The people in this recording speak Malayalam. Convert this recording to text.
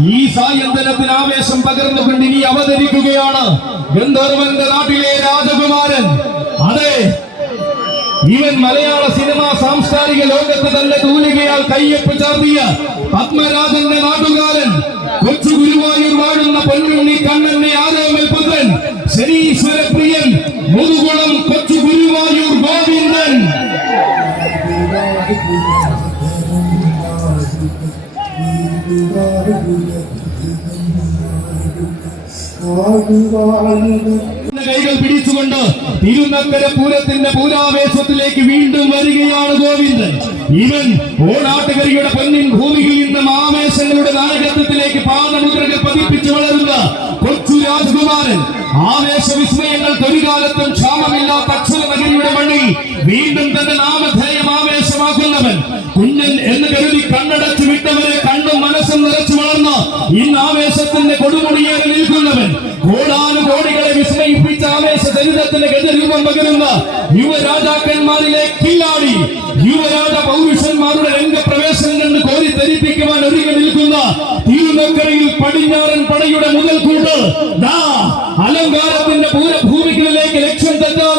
ഈ സായന്തനത്തിന് ആവേശം പകർന്നുകൊണ്ട് ഇനി അവതരിക്കുകയാണ് ഗന്ധർവന്റെ നാട്ടിലെ രാജകുമാരൻ. അതെ, ഇവൻ മലയാള സിനിമാ സാംസ്കാരിക ലോകത്ത് തന്നെ തൂലികയാൽ കയ്യൊപ്പ് ചാർത്തിയ പത്മരാജന്റെ നാട്ടുകാരൻ, കൊച്ചു ഗുരുവായൂർ വാഴുന്ന പൊന്നുണ്ണി കണ്ണന്റെ ആരോമൽ പുത്രൻ, ശനീശ്വര പ്രിയൻ, മുതുകുളം കൊച്ചു ഗുരുവായൂർ ഗോവിന്ദൻ. കൈകൾ പിടിച്ചുകൊണ്ട് തിരുനക്കര പൂരത്തിന്റെ പൂരാവേശത്തിലേക്ക് വീണ്ടും വരികയാണ് ഗോവിന്ദൻ. ഇവൻ ഓണാട്ടുകരയുടെ പൊന്നിൻ ഭൂമിയിൽ നിന്നും ആവേശങ്ങളുടെ നായകത്വത്തിലേക്ക് പാദമുദ്രകൾ പതിപ്പിച്ചു വളരുന്ന കൊച്ചു രാജകുമാരൻ. ആവേശ വിസ്മയങ്ങൾക്ക് ഒരു കാലത്തും ക്ഷാമമില്ലാത്ത അക്ഷര നഗരിയുടെ മണ്ണിൽ വീണ്ടും തന്റെ നാമധേയം ആവേശമാക്കുന്നവൻ. കുഞ്ഞൻ എന്ന് കരുതി കണ്ണടച്ചു വിട്ടവരെ കണ്ണും മനസ്സും നിറച്ചു വളർന്ന ഇന്ന് ആവേശത്തിന്റെ കൊടുമുടിയേറി നിൽക്കുന്നവൻ. കോടാനുകോടികളെ വിസ്മയിപ്പിച്ച ആവേശ ചരിത്രത്തിന്റെ ഗജരൂപം പകരുന്ന യുവരാജാക്കന്മാരിലെ കില്ലാടി, യുവരാജ പൗരുഷന്മാരുടെ രംഗപ്രവേശനം കണ്ട് കോരി ധരിപ്പിക്കുവാൻ ഒരുങ്ങി നിൽക്കുന്ന തിരുനക്കരയിൽ പടിഞ്ഞാറൻ പടയുടെ മുതൽക്കൂട്ട് അലങ്കാരത്തിന്റെ പൂരഭൂമികളിലേക്ക് ലക്ഷ്യം തെറ്റാതെ